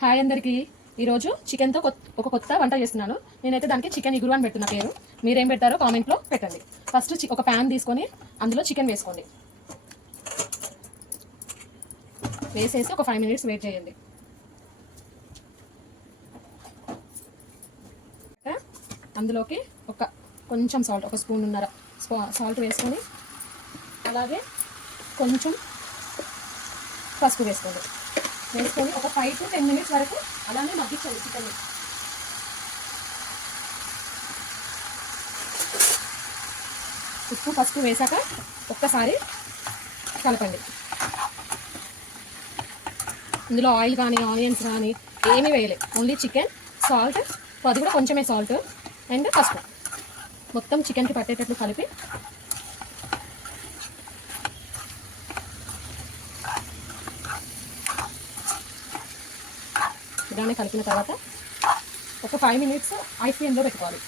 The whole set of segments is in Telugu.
హాయ్ అందరికీ. ఈరోజు చికెన్తో ఒక కొత్త వంట చేస్తున్నాను. నేనైతే దానికి చికెన్ ఇగురు అని పెట్టున్నా పేరు. మీరేం పెట్టారో కామెంట్లో పెట్టండి. ఫస్ట్ ఒక ప్యాన్ తీసుకొని అందులో చికెన్ వేసుకోండి. వేసేసి ఒక 5 minutes వెయిట్ చేయండి. అందులోకి కొంచెం సాల్ట్, ఒక స్పూన్నర సాల్ట్ వేసుకొని, అలాగే కొంచెం పసుపు వేసుకోండి. వేసుకొని ఒక 5 to 10 minutes వరకు అలానే మగ్గించండి చికెన్. ఉప్పు పసుపు వేసాక ఒక్కసారి కలపండి. ఇందులో ఆయిల్ కానీ ఆనియన్స్ కానీ ఏమీ వేయలేదు, ఓన్లీ చికెన్, సాల్ట్, అది కూడా కొంచెమే సాల్ట్ అండ్ పసుపు మొత్తం చికెన్కి పట్టేటట్లు కలిపి ఇలానే కలిపిన తర్వాత ఒక 5 minutes హై ఫ్లేమ్లో పెట్టుకోవాలి.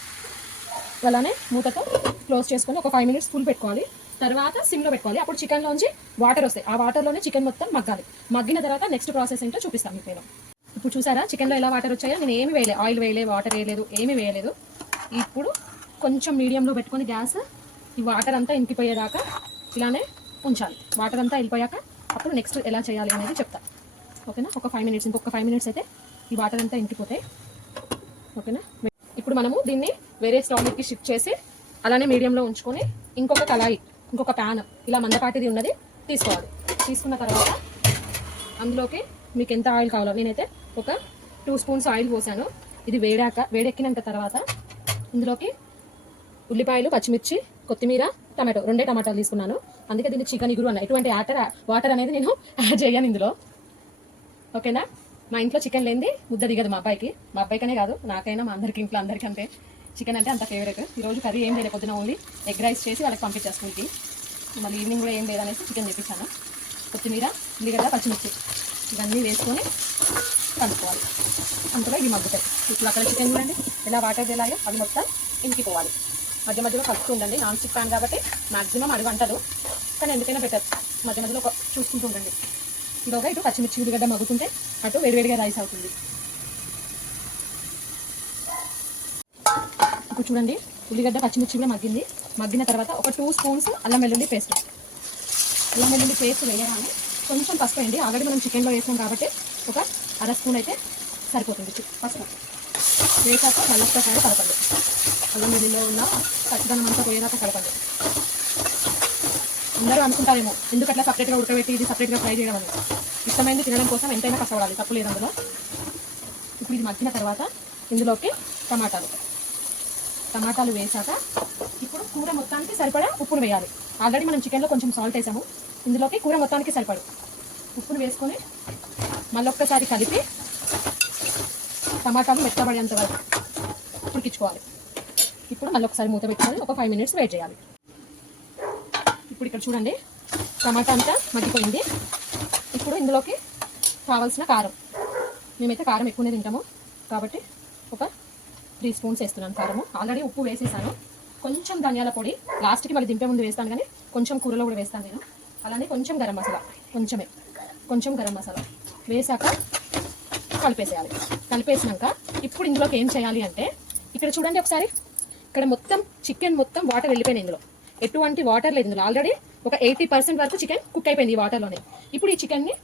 అలానే మూతతో క్లోజ్ చేసుకొని ఒక 5 minutes ఫుల్ పెట్టుకోవాలి. తర్వాత సిమ్లో పెట్టుకోవాలి. అప్పుడు చికెన్లోంచి వాటర్ వస్తాయి. ఆ వాటర్లోనే చికెన్ మొత్తం మగ్గాలి. మగ్గిన తర్వాత నెక్స్ట్ ప్రాసెస్ ఏంటో చూపిస్తాను మీకు నేను. ఇప్పుడు చూసారా చికెన్లో ఎలా వాటర్ వచ్చాయో? నేను ఏమి వేయలేదు, ఆయిల్ వేయలేదు, వాటర్ వేయలేదు, ఏమీ వేయలేదు. ఇప్పుడు కొంచెం మీడియంలో పెట్టుకొని గ్యాస్ ఈ వాటర్ అంతా ఇంకిపోయేదాకా ఇలానే ఉంచాలి. వాటర్ అంతా వెళ్ళిపోయాక అప్పుడు నెక్స్ట్ ఎలా చేయాలి అనేది చెప్తా. ఓకేనా? ఒక 5 minutes, ఇంకొక 5 minutes అయితే ఈ వాటర్ అంతా ఇంకిపోతాయి. ఓకేనా? ఇప్పుడు మనము దీన్ని వేరే స్టవ్కి షిఫ్ట్ చేసి అలానే మీడియంలో ఉంచుకొని ఇంకొక కళాయి, ఇంకొక ప్యాన్ ఇలా మందపాటిది ఉన్నది తీసుకోవాలి. తీసుకున్న తర్వాత అందులోకి మీకు ఎంత ఆయిల్ కావాలో, నేనైతే ఒక 2 spoons ఆయిల్ పోసాను. ఇది వేడెక్కినంత తర్వాత ఇందులోకి ఉల్లిపాయలు, పచ్చిమిర్చి, కొత్తిమీర, టమాటో, 2 టమాటాలు తీసుకున్నాను. అందుకే దీన్ని చికెన్ ఇగురు అన్న. ఎటువంటి వాటర్ అనేది నేను యాడ్ చేయను ఇందులో. ఓకేనా? మా ఇంట్లో చికెన్ లేనిది ముద్ద దిగదు మా అబ్బాయికనే కాదు, నాకైనా మా అందరికీ, ఇంట్లో అందరికీ అంతే. చికెన్ అంటే అంత ఫేవరెట్. ఈరోజు కర్రీ ఏం లేదు, పొద్దున ఓన్లీ ఎగ్ రైస్ చేసి వాళ్ళకి పంపించేసుకుంటే, మళ్ళీ ఈవినింగ్ కూడా ఏం లేదనేసి చికెన్ తెప్పించాను. కొత్తిమీర, ఉల్లిగడ్డ, పచ్చిమిర్చి ఇవన్నీ వేసుకొని కలుపుకోవాలి. అంతలో ఇవి మగ్గుతాయి. ఇప్పుడు అక్కడ చికెన్ చూడండి ఎలా వాటర్ వెళ్ళాయో అవి మొత్తం ఇంకిపోవాలి. మధ్య మధ్యలో కలుపుతూ ఉండండి. నాన్ స్టిక్ ప్యాన్ కాబట్టి మ్యాక్సిమం అడుగు అంటదు, కానీ ఎందుకైనా బెటర్ మధ్య మధ్యలో చూసుకుంటూ ఉండండి. ఇలాగా ఇటు పచ్చిమిర్చి, ఉల్లిగడ్డ మగ్గుతుంటే అటు వేడివేడిగా రైస్ అవుతుంది. ఇప్పుడు చూడండి ఉల్లిగడ్డ, పచ్చిమిర్చి కూడా మగ్గింది. మగ్గిన తర్వాత ఒక 2 spoons అల్లం వెల్లుల్లి పేస్ట్ వేయగానే కొంచెం పసుపు వేయండి. ఆల్రెడీ మనం చికెన్లో వేసాం కాబట్టి ఒక 1/2 spoon అయితే సరిపోతుంది పసుపు. వేసాక మళ్ళొక్కసారి కలపండి. అల్లం వెల్లుల్లిలో ఉన్న పచ్చిదనం అంతా పోయేదాకా కలపండి. అందరూ అనుకుంటారేమో ఎందుకు అట్లా సపరేట్గా ఉడకబెట్టి ఇది సపరేట్గా ఫ్రై చేయడం అని. ఇష్టమైంది తినడం కోసం ఎంతైనా కష్టపడాలి, తప్పు లేదు అందులో. ఇప్పుడు ఇది మగ్గిన తర్వాత ఇందులోకి టమాటాలు వేసాక ఇప్పుడు కూర మొత్తానికి సరిపడా ఉప్పును వేయాలి. ఆల్రెడీ మనం చికెన్లో కొంచెం సాల్ట్ వేసాము. ఇందులోకి కూర మొత్తానికి సరిపడు ఉప్పును వేసుకొని మళ్ళొక్కసారి కలిపి టమాటాలు మెత్తబడేంత వరకు ఉడికించుకోవాలి. ఇప్పుడు మళ్ళొకసారి మూత పెట్టుకొని ఒక 5 minutes వెయిట్ చేయాలి. ఇప్పుడు ఇక్కడ చూడండి టమాటా అంతా మగ్గిపోయింది. ఇప్పుడు ఇందులోకి కావాల్సిన కారం, మేమైతే కారం ఎక్కువనే తింటాము కాబట్టి ఒక 3 spoons వేస్తున్నాను కారము. ఆల్రెడీ ఉప్పు వేసేసాను. కొంచెం ధనియాల పొడి లాస్ట్కి మళ్ళీ దింపే ముందు వేస్తాను, కానీ కొంచెం కూరలో కూడా వేస్తాను నేను. అలానే కొంచెం గరం మసాలా, కొంచెం గరం మసాలా వేసాక కలిపేసేయాలి. కలిపేసినాక ఇప్పుడు ఇందులోకి ఏం చేయాలి అంటే ఇక్కడ చూడండి ఒకసారి, ఇక్కడ మొత్తం చికెన్ మొత్తం వాటర్ వెళ్ళిపోయినాయి. ఇందులో ఎటువంటి వాటర్ లేదు. ఇందులో ఆల్రెడీ ఒక 80% వరకు చికెన్ కుక్ అయిపోయింది ఈ వాటర్లోనే. ఇప్పుడు ఈ చికెన్ని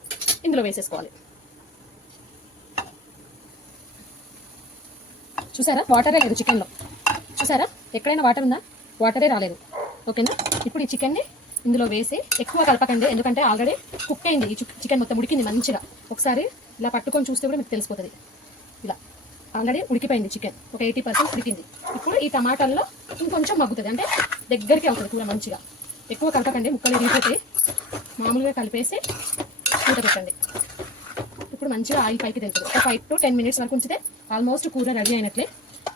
ఇందులో వేసేసుకోవాలి. చూసారా వాటరే లేదు చికెన్లో. చూసారా ఎక్కడైనా వాటర్ ఉందా? వాటరే రాలేదు. ఓకేనా? ఇప్పుడు ఈ చికెన్ని ఇందులో వేసి ఎక్కువ కలపకండి, ఎందుకంటే ఆల్రెడీ కుక్ అయింది. ఈ చికెన్ మొత్తం ఉడికింది మంచిగా. ఒకసారి ఇలా పట్టుకొని చూస్తే కూడా మీకు తెలిసిపోతుంది. ఇలా ఆల్రెడీ ఉడికిపోయింది చికెన్, ఒక 80% ఉడికింది. ఇప్పుడు ఈ టమాటాల్లో ఇంకొంచెం మగ్గుతుంది, అంటే దగ్గరికి అవుతుంది కూర మంచిగా. ఎక్కువ కలపకండి, ముక్కలు ఇరిగిపోతాయి. మామూలుగా కలిపేసి మూత పెట్టండి. ఇప్పుడు మంచిగా ఆయిల్ పైకి తెలుస్తుంది. ఒక 5 to 10 minutes వరకు ఉంచితే ఆల్మోస్ట్ కూర రెడీ అయినట్లే.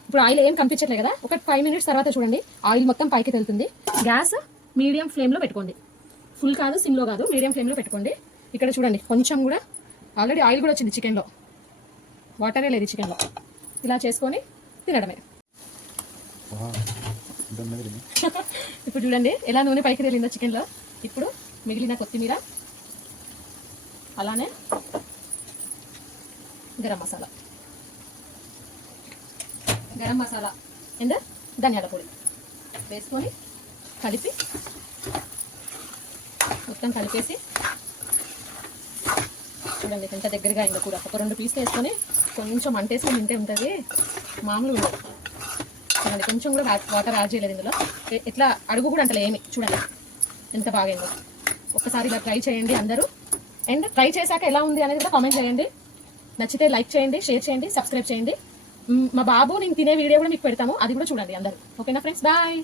ఇప్పుడు ఆయిల్ ఏం కనిపించట్లేదు కదా, ఒక 5 minutes తర్వాత చూడండి ఆయిల్ మొత్తం పైకి తెలుతుంది. గ్యాస్ మీడియం ఫ్లేమ్లో పెట్టుకోండి, ఫుల్ కాదు, సిమ్లో కాదు, మీడియం ఫ్లేమ్లో పెట్టుకోండి. ఇక్కడ చూడండి కొంచెం కూడా ఆల్రెడీ ఆయిల్ కూడా వచ్చింది చికెన్లో, వాటరే లేదు చికెన్లో. ఇలా చేసుకొని తినడమే. ఇప్పుడు చూడండి ఎలా నూనె పైకి తేలిందో చికెన్లో. ఇప్పుడు మిగిలిన కొత్తిమీర అలానే గరం మసాలా అండ్ ధనియాల పొడి వేసుకొని కలిపి మొత్తం కలిపేసి చూడండి ఎంత దగ్గరగా అయిందో కూడా. ఒక 2 పీసులు వేసుకొని కొంచెం అంటేసుకొని తింటే ఉంటుంది, మామూలు ఉండదు. చూడండి కొంచెం కూడా వాటర్ యాడ్ చేయలేదు ఇందులో, ఎట్లా అడుగు కూడా అంటలే ఏమి. చూడండి ఎంత బాగా అయిందో. ఒక్కసారి ఇలా ట్రై చేయండి అందరూ. అండ్ ట్రై చేశాక ఎలా ఉంది అనేది కూడా కామెంట్ చేయండి. నచ్చితే లైక్ చేయండి, షేర్ చేయండి, సబ్స్క్రైబ్ చేయండి. మా బాబు నేను తినే వీడియో కూడా మీకు పెడతాము, అది కూడా చూడండి అందరూ. ఓకేనా ఫ్రెండ్స్, బాయ్.